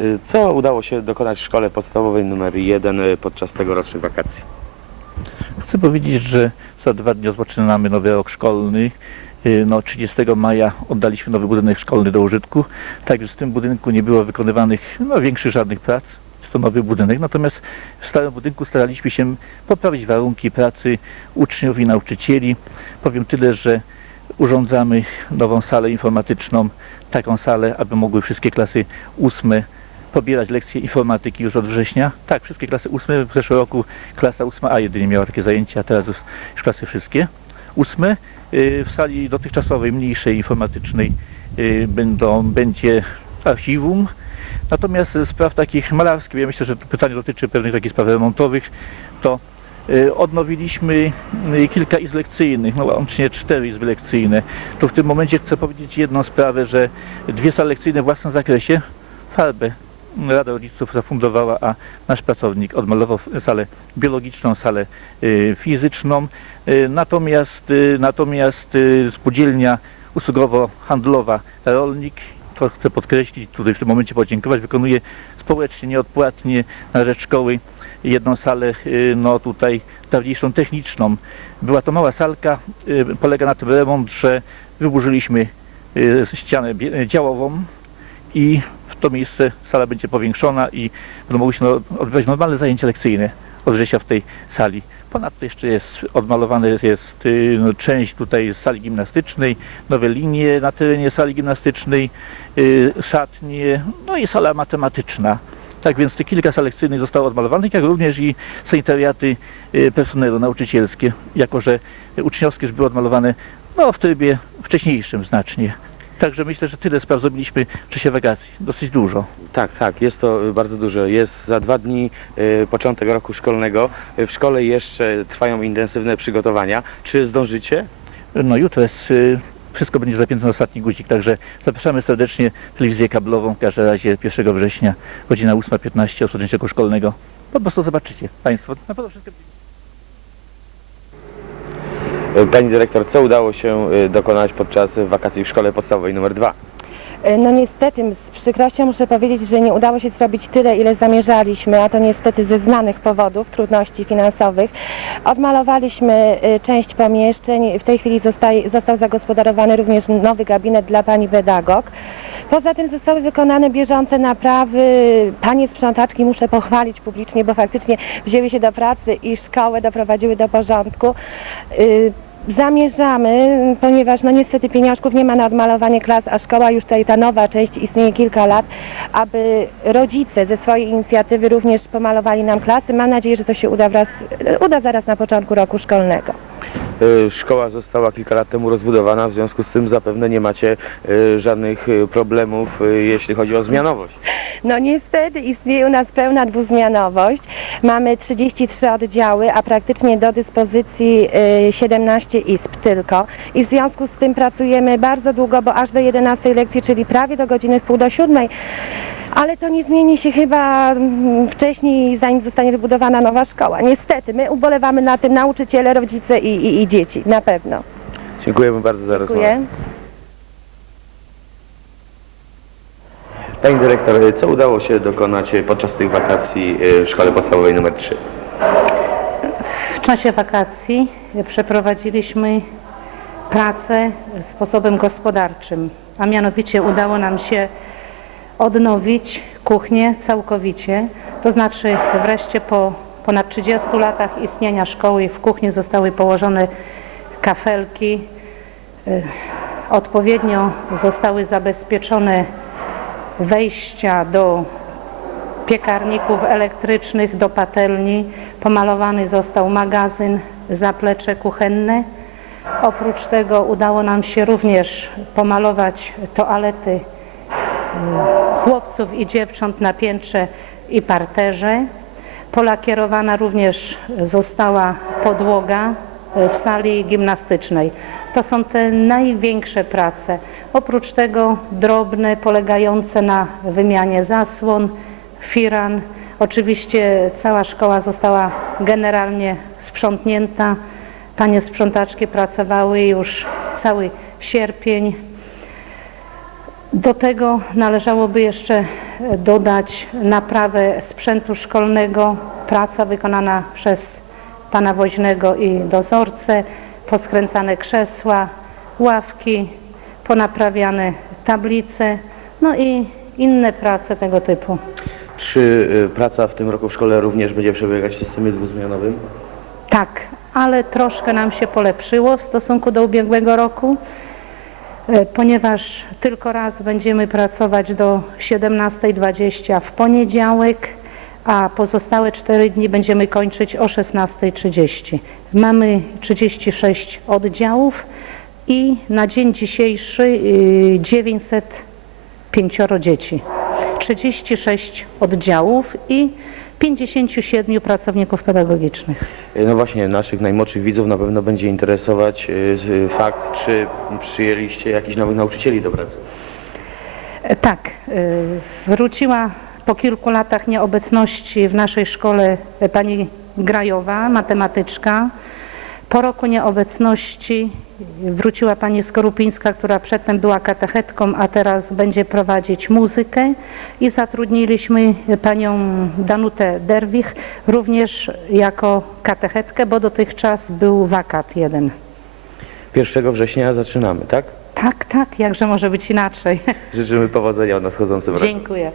Y, Co udało się dokonać w szkole podstawowej numer 1 y, podczas tegorocznych wakacji? Chcę powiedzieć, że za dwa dni rozpoczynamy nowy rok szkolny. Yy, No, 30 maja oddaliśmy nowy budynek szkolny do użytku. Także w tym budynku nie było wykonywanych no, większych żadnych prac. Jest to nowy budynek. Natomiast w starym budynku staraliśmy się poprawić warunki pracy uczniów i nauczycieli. Powiem tyle, że urządzamy nową salę informatyczną, taką salę, aby mogły wszystkie klasy ósme pobierać lekcje informatyki już od września. Tak, wszystkie klasy ósme. W zeszłym roku klasa 8A jedynie miała takie zajęcia, a teraz już, już klasy wszystkie. Ósme y, w sali dotychczasowej, mniejszej, informatycznej y, będą, będzie archiwum. Natomiast spraw takich malarskich, ja myślę, że pytanie dotyczy pewnych takich spraw remontowych, to y, odnowiliśmy kilka izb lekcyjnych, no łącznie cztery izby lekcyjne. Tu w tym momencie chcę powiedzieć jedną sprawę, że dwie sale lekcyjne w własnym zakresie, farbę Rada Rodziców zafundowała, a nasz pracownik odmalował salę biologiczną, salę y, fizyczną. Y, natomiast y, natomiast spółdzielnia usługowo-handlowa Rolnik, to chcę podkreślić, tutaj w tym momencie podziękować, wykonuje społecznie, nieodpłatnie na rzecz szkoły jedną salę, no tutaj dawniejszą techniczną. Była to mała salka, polega na tym remont, że wyburzyliśmy ścianę działową i to miejsce sala będzie powiększona i będą mogły się no, odbywać normalne zajęcia lekcyjne od września w tej sali. Ponadto jeszcze jest odmalowane jest y, no, część tutaj sali gimnastycznej, nowe linie na terenie sali gimnastycznej, y, szatnie, no i sala matematyczna. Tak więc te kilka sal lekcyjnych zostało odmalowanych, jak również i sanitariaty y, personelu nauczycielskie, jako że uczniowskie już były odmalowane no, w trybie wcześniejszym znacznie. Także myślę, że tyle spraw zrobiliśmy w czasie wakacji. Dosyć dużo. Tak, tak, jest to bardzo dużo. Jest za dwa dni y, początek roku szkolnego. Y, W szkole jeszcze trwają intensywne przygotowania. Czy zdążycie? No jutro jest, y, wszystko będzie zapięte na ostatni guzik, także zapraszamy serdecznie telewizję kablową w każdym razie 1 września, godzina 8.15 od Szkolnego. Po prostu zobaczycie Państwo. Na pewno wszystko Pani dyrektor, co udało się y, dokonać podczas wakacji w szkole podstawowej numer 2? E, No niestety, z przykrością muszę powiedzieć, że nie udało się zrobić tyle, ile zamierzaliśmy, a to niestety ze znanych powodów, trudności finansowych. Odmalowaliśmy e, część pomieszczeń, w tej chwili został zagospodarowany również nowy gabinet dla pani pedagog. Poza tym zostały wykonane bieżące naprawy. Panie sprzątaczki muszę pochwalić publicznie, bo faktycznie wzięły się do pracy i szkołę doprowadziły do porządku. Y, Zamierzamy, ponieważ no niestety pieniążków nie ma na odmalowanie klas, a szkoła już tutaj ta nowa część istnieje kilka lat, aby rodzice ze swojej inicjatywy również pomalowali nam klasy. Mam nadzieję, że to się uda, wraz, uda zaraz na początku roku szkolnego. Y, Szkoła została kilka lat temu rozbudowana, w związku z tym zapewne nie macie y, żadnych y, problemów, jeśli chodzi o zmianowość. No niestety istnieje u nas pełna dwuzmianowość. Mamy 33 oddziały, a praktycznie do dyspozycji y, 17 izb tylko. I w związku z tym pracujemy bardzo długo, bo aż do 11 lekcji, czyli prawie do godziny w pół do siódmej. Ale to nie zmieni się chyba mm, wcześniej, zanim zostanie wybudowana nowa szkoła. Niestety, my ubolewamy na tym nauczyciele, rodzice i, i, i dzieci, na pewno. Dziękujemy bardzo za rozmowę. Dziękuję. Pani dyrektor, y, co udało się dokonać y, podczas tych wakacji y, w szkole podstawowej numer 3? W czasie wakacji przeprowadziliśmy pracę sposobem gospodarczym, a mianowicie udało nam się odnowić kuchnię całkowicie, to znaczy wreszcie po ponad 30 latach istnienia szkoły w kuchni zostały położone kafelki, y, odpowiednio zostały zabezpieczone wejścia do piekarników elektrycznych do patelni. Pomalowany został magazyn, zaplecze kuchenne. Oprócz tego udało nam się również pomalować toalety chłopców i dziewcząt na piętrze i parterze. Polakierowana również została podłoga y, w sali gimnastycznej. To są te największe prace. Oprócz tego drobne, polegające na wymianie zasłon, firan. Oczywiście cała szkoła została generalnie sprzątnięta. Panie sprzątaczki pracowały już cały sierpień. Do tego należałoby jeszcze e, dodać naprawę sprzętu szkolnego, praca wykonana przez pana woźnego i dozorcę, poskręcane krzesła, ławki, ponaprawiane tablice, no i inne prace tego typu. Czy y, praca w tym roku w szkole również będzie przebiegać w systemie dwuzmianowym? Tak, ale troszkę nam się polepszyło w stosunku do ubiegłego roku, e, ponieważ tylko raz będziemy pracować do 17.20 w poniedziałek, a pozostałe 4 dni będziemy kończyć o 16.30. Mamy 36 oddziałów i na dzień dzisiejszy y, 905 dzieci. 36 oddziałów i 57 pracowników pedagogicznych. Y, No właśnie, naszych najmłodszych widzów na pewno będzie interesować y, z- fakt, czy przyjęliście jakichś nowych nauczycieli do pracy. E, Tak, wróciła po kilku latach nieobecności w naszej szkole e, pani Grajowa, matematyczka. Po roku nieobecności wróciła pani Skorupińska, która przedtem była katechetką, a teraz będzie prowadzić muzykę i zatrudniliśmy panią Danutę Derwich również jako katechetkę, bo dotychczas był wakat jeden. 1 września zaczynamy, tak? Tak, tak, jakże może być inaczej. Życzymy powodzenia w nadchodzącym roku. Dziękuję.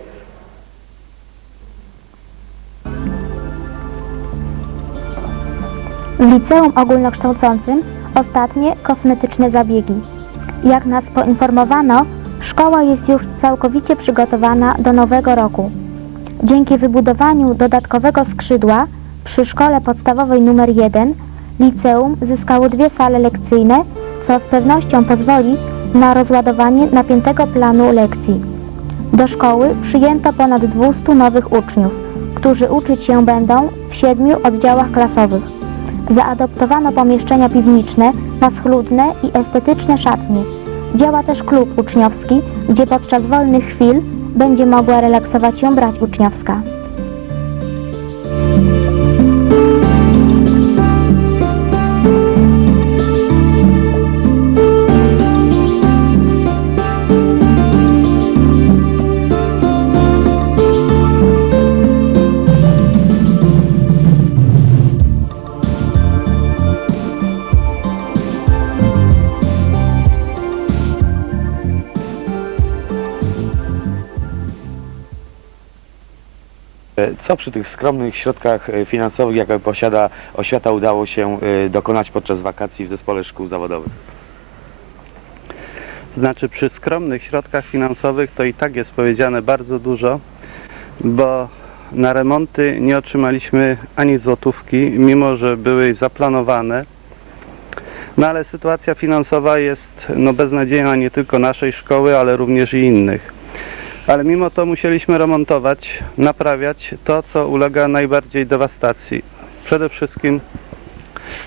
W liceum ogólnokształcącym ostatnie kosmetyczne zabiegi. Jak nas poinformowano, szkoła jest już całkowicie przygotowana do nowego roku. Dzięki wybudowaniu dodatkowego skrzydła przy szkole podstawowej nr 1 liceum zyskało dwie sale lekcyjne, co z pewnością pozwoli na rozładowanie napiętego planu lekcji. Do szkoły przyjęto ponad 200 nowych uczniów, którzy uczyć się będą w siedmiu oddziałach klasowych. Zaadoptowano pomieszczenia piwniczne na schludne i estetyczne szatnie. Działa też klub uczniowski, gdzie podczas wolnych chwil będzie mogła relaksować się brać uczniowska. Co przy tych skromnych środkach e, finansowych, jakie posiada oświata, udało się e, dokonać podczas wakacji w zespole szkół zawodowych? Znaczy przy skromnych środkach finansowych to i tak jest powiedziane bardzo dużo, bo na remonty nie otrzymaliśmy ani złotówki, mimo że były zaplanowane. No ale sytuacja finansowa jest no, beznadziejna nie tylko naszej szkoły, ale również i innych. Ale mimo to musieliśmy remontować, naprawiać to, co ulega najbardziej dewastacji. Przede wszystkim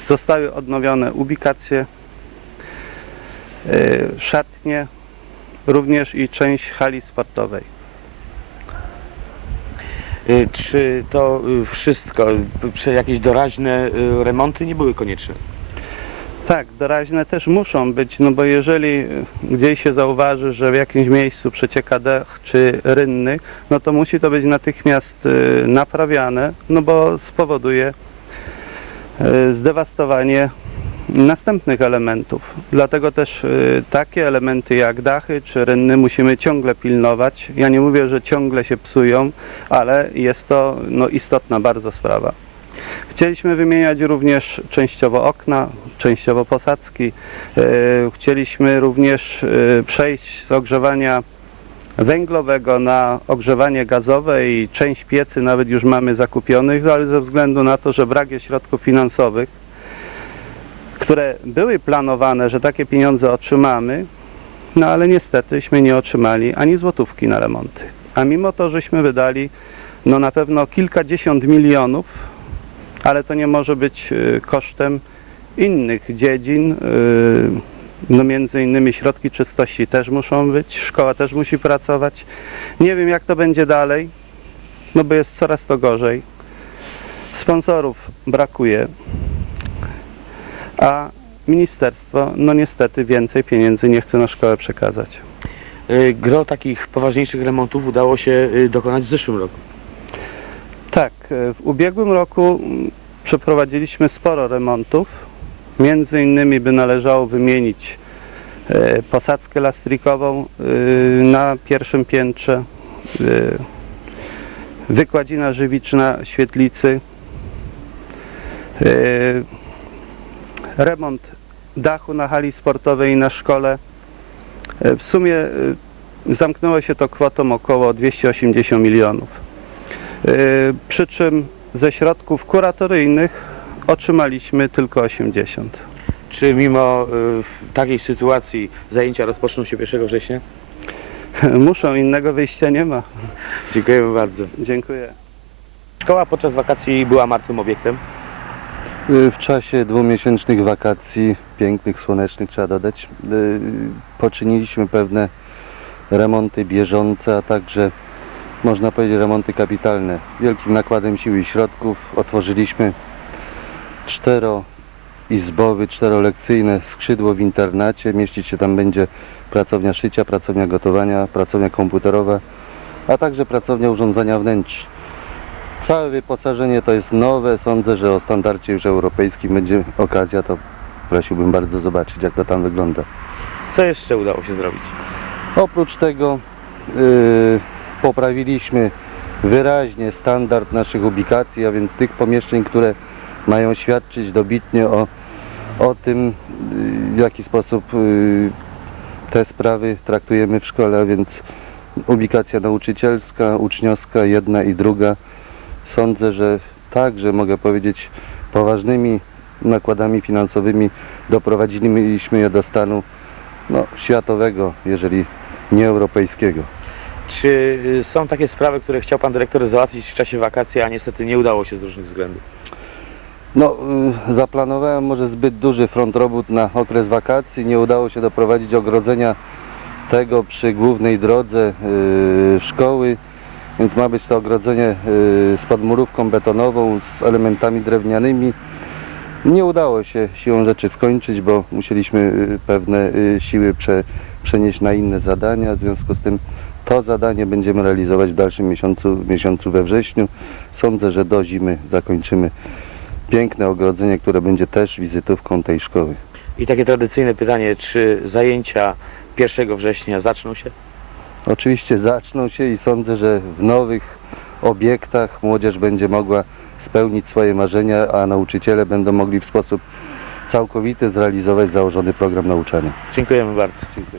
zostały odnowione ubikacje, y, szatnie, również i część hali sportowej. E, Czy to e, wszystko, jakieś doraźne remonty nie były konieczne? Tak, doraźne też muszą być, no bo jeżeli gdzieś się zauważy, że w jakimś miejscu przecieka dech czy rynny, no to musi to być natychmiast y, naprawiane, no bo spowoduje y, zdewastowanie następnych elementów. Dlatego też y, takie elementy jak dachy czy rynny musimy ciągle pilnować. Ja nie mówię, że ciągle się psują, ale jest to no, istotna bardzo sprawa. Chcieliśmy wymieniać również częściowo okna, częściowo posadzki. E, Chcieliśmy również e, przejść z ogrzewania węglowego na ogrzewanie gazowe i część piecy nawet już mamy zakupionych, ale ze względu na to, że brak jest środków finansowych, które były planowane, że takie pieniądze otrzymamy, no ale niestetyśmy nie otrzymali ani złotówki na remonty. A mimo to, żeśmy wydali no na pewno kilkadziesiąt milionów ale to nie może być y, kosztem innych dziedzin. y, No między innymi środki czystości też muszą być, szkoła też musi pracować. Nie wiem jak to będzie dalej, no bo jest coraz to gorzej. Sponsorów brakuje, a ministerstwo no niestety więcej pieniędzy nie chce na szkołę przekazać. y, gro takich poważniejszych remontów udało się dokonać w zeszłym roku. Tak, e, w ubiegłym roku przeprowadziliśmy sporo remontów. Między innymi by należało wymienić e, posadzkę lastrikową e, na pierwszym piętrze, wykładzina żywiczna świetlicy, remont dachu na hali sportowej i na szkole. W sumie zamknęło się to kwotą około 280 milionów. Yy, Przy czym ze środków kuratoryjnych otrzymaliśmy tylko 80. Czy mimo y, takiej sytuacji zajęcia rozpoczną się 1 września? Muszą, innego wyjścia nie ma. Dziękujemy bardzo. Dziękuję. Szkoła podczas wakacji była martwym obiektem. Y, W czasie dwumiesięcznych wakacji, pięknych, słonecznych trzeba dodać, y, poczyniliśmy pewne remonty bieżące, a także można powiedzieć remonty kapitalne. Wielkim nakładem sił i środków otworzyliśmy czteroizbowy, czterolekcyjne skrzydło w internacie. Mieścić się tam będzie pracownia szycia, pracownia gotowania, pracownia komputerowa, a także pracownia urządzania wnętrz. Całe wyposażenie to jest nowe. Sądzę, że o standardzie już europejskim będzie okazja, to prosiłbym bardzo zobaczyć, jak to tam wygląda. Co jeszcze udało się zrobić? Oprócz tego yy, poprawiliśmy wyraźnie standard naszych ubikacji, a więc tych pomieszczeń, które mają świadczyć dobitnie o, o tym, yy, w jaki sposób yy, te sprawy traktujemy w szkole, a więc ubikacja nauczycielska, uczniowska, jedna i druga. Sądzę, że także mogę powiedzieć poważnymi nakładami finansowymi doprowadziliśmy je do stanu no, światowego, jeżeli nie europejskiego. Czy y, są takie sprawy, które chciał pan dyrektor załatwić w czasie wakacji, a niestety nie udało się z różnych względów? No, y, zaplanowałem może zbyt duży front robót na okres wakacji. Nie udało się doprowadzić ogrodzenia tego przy głównej drodze y, szkoły, więc ma być to ogrodzenie z podmurówką betonową, z elementami drewnianymi. Nie udało się siłą rzeczy skończyć, bo musieliśmy pewne siły prze, przenieść na inne zadania. W związku z tym to zadanie będziemy realizować w dalszym miesiącu, w miesiącu we wrześniu. Sądzę, że do zimy zakończymy piękne ogrodzenie, które będzie też wizytówką tej szkoły. I takie tradycyjne pytanie, czy zajęcia 1 września zaczną się? Oczywiście zaczną się i sądzę, że w nowych obiektach młodzież będzie mogła spełnić swoje marzenia, a nauczyciele będą mogli w sposób całkowity zrealizować założony program nauczania. Dziękujemy bardzo.